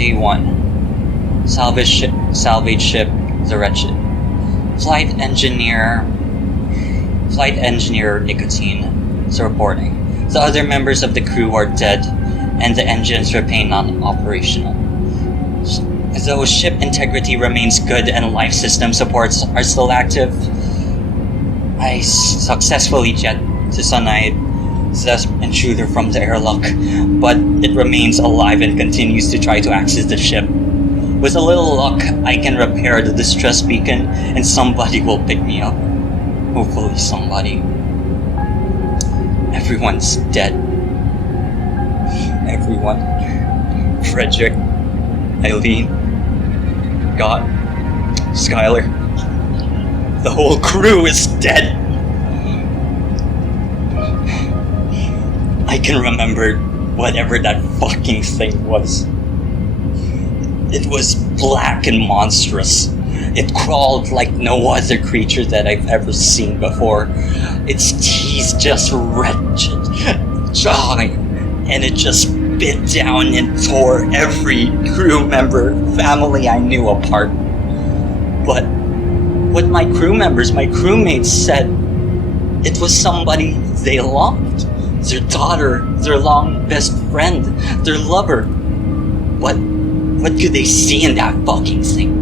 Day 1. Salvage ship, the Wretched. Flight engineer Nicotine is reporting. The other members of the crew are dead, and the engines remain non-operational. Though ship integrity remains good and life system supports are still active, I successfully jet to Sunite, the intruder from the airlock, but it remains alive and continues to try to access the ship. With a little luck, I can repair the distress beacon and somebody will pick me up. Hopefully somebody. Everyone's dead. Everyone. Frederick, Eileen, God, Skylar. The whole crew is dead. I can remember whatever that fucking thing was. It was black and monstrous. It crawled like no other creature that I've ever seen before. Its teeth just wretched, giant, and it just bit down and tore every crew member, family I knew apart. But what my crewmates said, it was somebody they loved. Their daughter, their long best friend, their lover. What could they see in that fucking thing?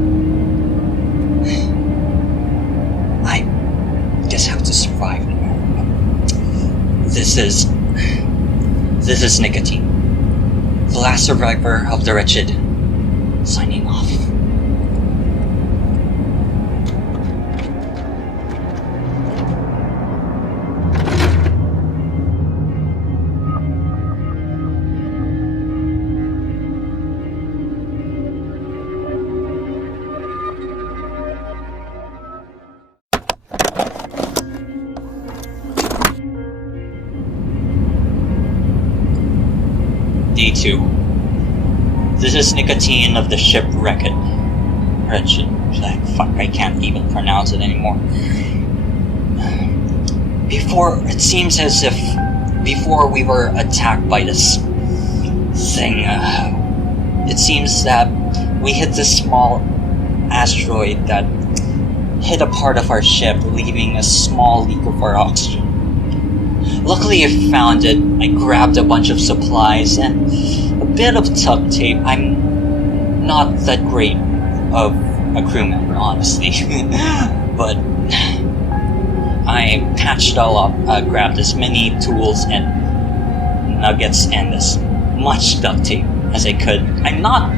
I just have to survive. This is Nicotine, the last survivor of the Wretched, signing off. Day 2. This is Nicotine of the ship Wretched. I can't even pronounce it anymore. It seems as if before we were attacked by this thing, it seems that we hit this small asteroid that hit a part of our ship, leaving a small leak of our oxygen. Luckily I found it, I grabbed a bunch of supplies and a bit of duct tape. I'm not that great of a crew member, honestly. But I patched it all up, grabbed as many tools and nuggets and as much duct tape as I could. I'm not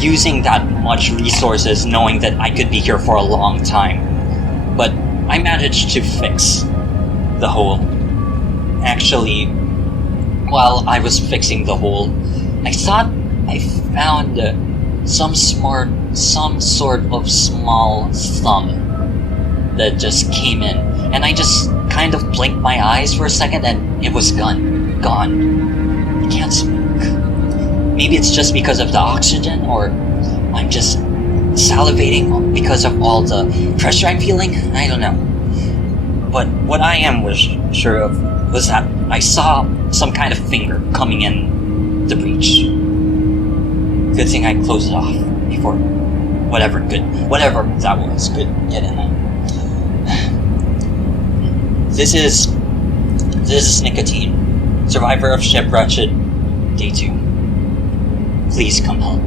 using that much resources knowing that I could be here for a long time. But I managed to fix the hole. Actually, while I was fixing the hole, I thought I found some sort of small thumb that just came in, and I just kind of blinked my eyes for a second and it was gone. I can't speak. Maybe it's just because of the oxygen, or I'm just salivating because of all the pressure I'm feeling. I don't know. But what I was sure of was that I saw some kind of finger coming in the breach. Good thing I closed it off before whatever that was could get in. This is Nicotine, survivor of ship Wretched, Day 2. Please come help.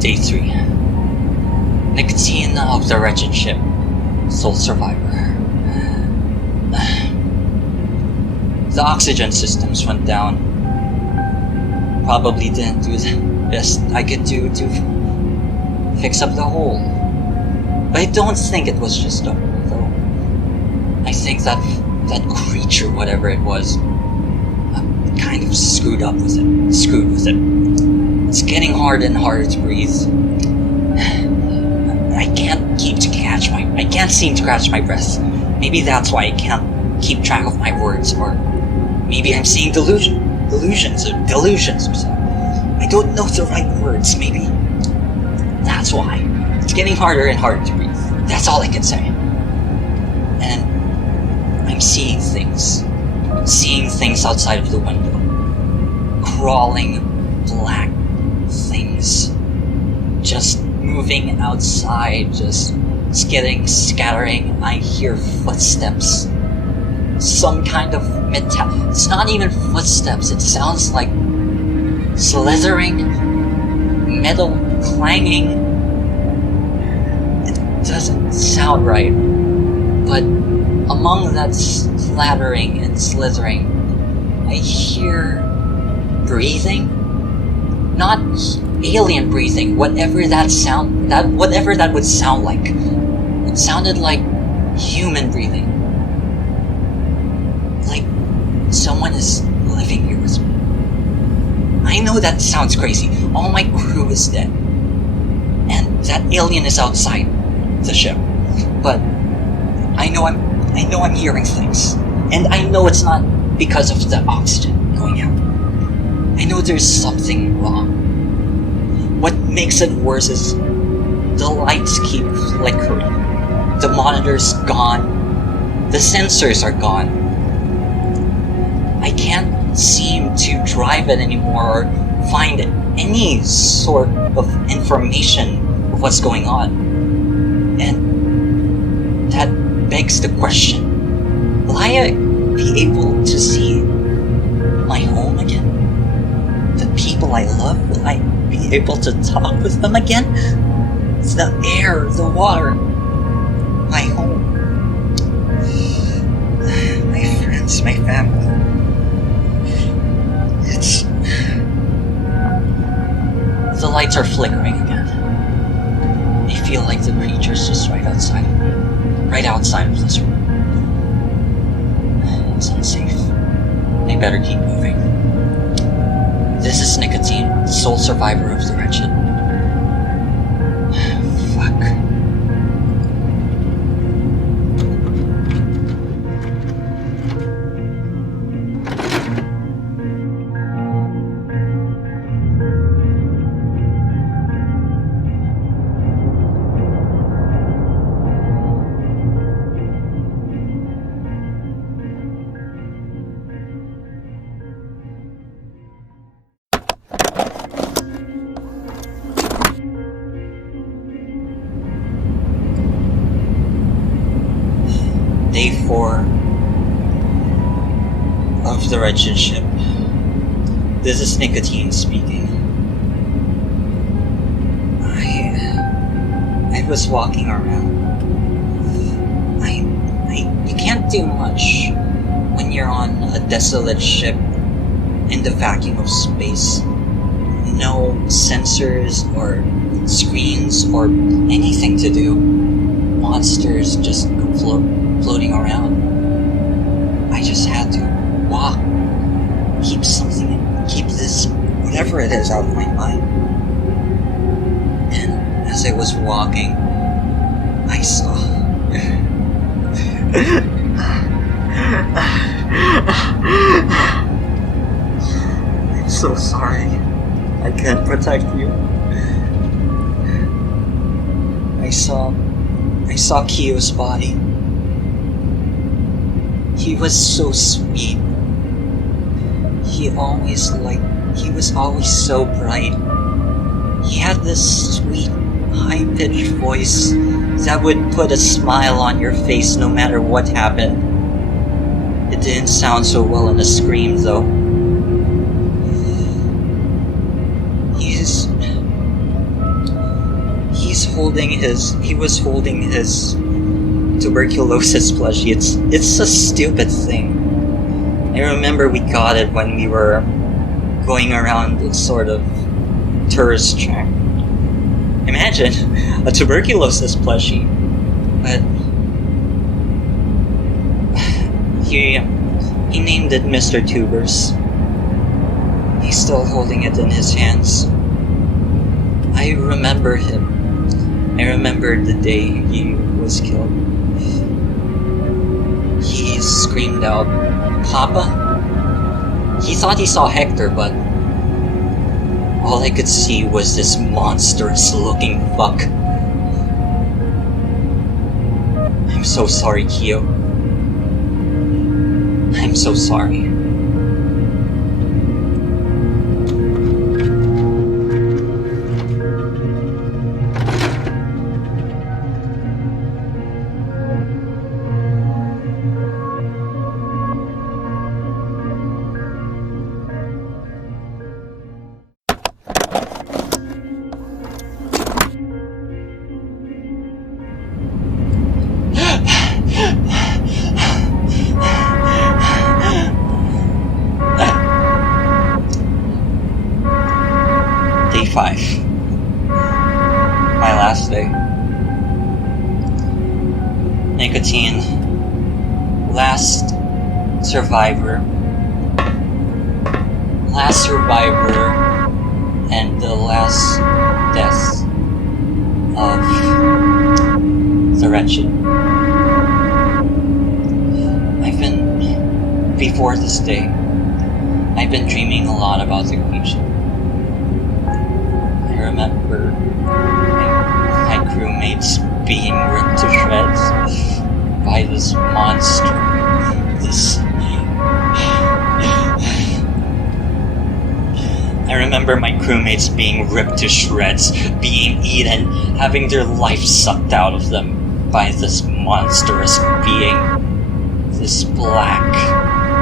Day 3. Nicotine of the Wretched ship, sole survivor. The oxygen systems went down. Probably didn't do the best I could do to fix up the hole. But I don't think it was just a hole, though. I think that creature, whatever it was, kind of screwed with it. It's getting harder and harder to breathe. I can't seem to catch my breath. Maybe that's why I can't keep track of my words, or maybe I'm seeing delusions or so. I don't know the right words, maybe that's why. It's getting harder and harder to breathe. That's all I can say. And I'm seeing things outside of the window. Crawling black things. Just moving outside, just scattering. I hear footsteps. Some kind of metal. It's not even footsteps, it sounds like slithering, metal clanging. It doesn't sound right. But among that slattering and slithering, I hear breathing. Not alien breathing, whatever that would sound like. It sounded like human breathing. Like someone is living here with me. I know that sounds crazy. All my crew is dead. And that alien is outside the ship. But I know I'm hearing things. And I know it's not because of the oxygen going out. I know there's something wrong. What makes it worse is the lights keep flickering. The monitor's gone. The sensors are gone. I can't seem to drive it anymore or find any sort of information of what's going on. And that begs the question, will I be able to see my home again? The people I love, will I be able to talk with them again? It's the air, the water, my home, my friends, my family. The lights are flickering again. I feel like the creature's just right outside of this room. It's unsafe. I better keep moving. This is Nicotine, the sole survivor of the Wretched. Fuck. Day 4 of the Wretched ship. This is Nicotine speaking. I was walking around. You can't do much when you're on a desolate ship in the vacuum of space. No sensors or screens or anything to do. Monsters just floating around. I just had to walk, keep this, whatever it is, out of my mind. And as I was walking, I saw... I'm so sorry. I can't protect you. I saw Kiyo's body. He was so sweet. He was always so bright. He had this sweet, high-pitched voice that would put a smile on your face no matter what happened. It didn't sound so well in a scream, though. He was holding his tuberculosis plushie. It's a stupid thing. I remember we got it when we were going around this sort of tourist track. Imagine a tuberculosis plushie. But he named it Mr. Tubers. He's still holding it in his hands. I remember him. I I remember the day he was killed. He screamed out, "Papa?" He thought he saw Hector, but all I could see was this monstrous-looking fuck. I'm so sorry, Kyo. I'm so sorry. Day 5. My last day. Nicotine. Last survivor. Last survivor and the last death of the Wretched. Before this day, I've been dreaming a lot about the creature. I remember my crewmates being ripped to shreds by this monster. I remember my crewmates being ripped to shreds, being eaten, having their life sucked out of them by this monstrous being. This black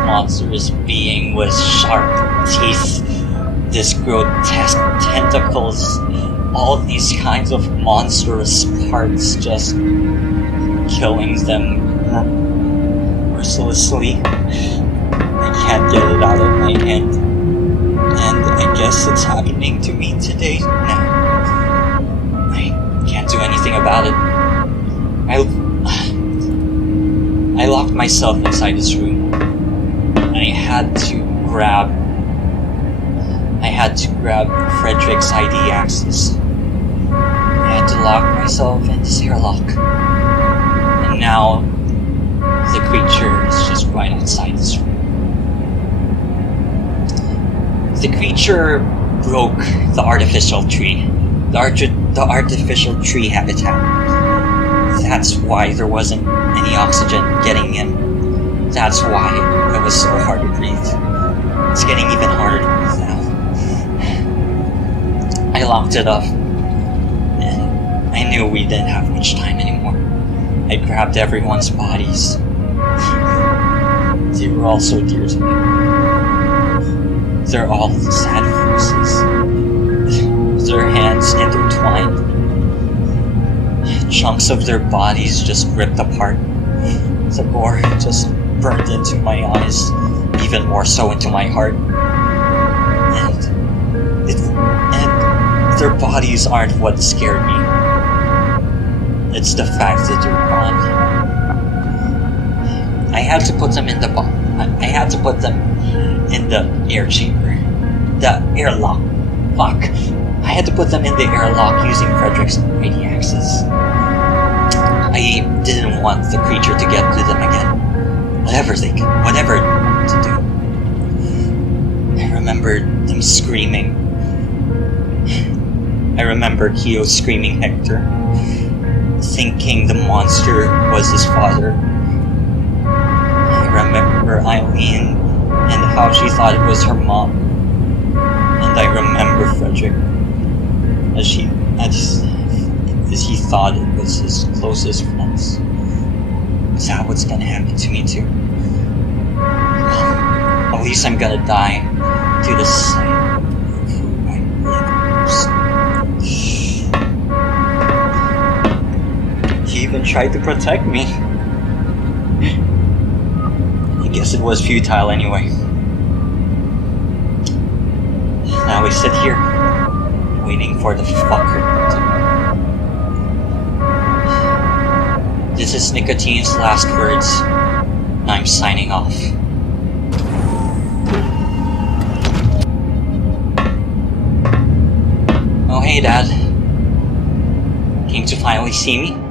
monstrous being with sharp teeth, this grotesque tentacles, all these kinds of monstrous parts just killing them mercilessly. I can't get it out of my head, and I guess it's happening to me today now. I can't do anything about it. I locked myself inside this room. I had to grab Frederick's ID access. I had to lock myself in this airlock. And now the creature is just right outside this room. The creature broke the artificial tree. The artificial tree habitat. That's why there wasn't any oxygen getting in. That's why it was so hard to breathe. It's getting even harder to breathe now. I locked it up, and I knew we didn't have much time anymore. I grabbed everyone's bodies. They were all so dear to me. They're all sad faces. Their hands intertwined. Chunks of their bodies just ripped apart. The gore just burned into my eyes, even more so into my heart. And their bodies aren't what scared me. It's the fact that they're gone. I had to put them in the I had to put them in the air chamber. The airlock. Fuck. I had to put them in the airlock using Frederick's ID access. I didn't want the creature to get to them again. Whatever to do. I remember them screaming. I remember Kyo screaming Hector, thinking the monster was his father. I remember Eileen and how she thought it was her mom. And I remember Frederick as he thought it was his closest friends. Is that what's gonna happen to me too? At least I'm gonna die to the sight of who I really. He even tried to protect me. I guess it was futile anyway. Now we sit here, waiting for the fucker to. This is Nicotine's last words, and I'm signing off. Oh hey Dad. came to finally see me.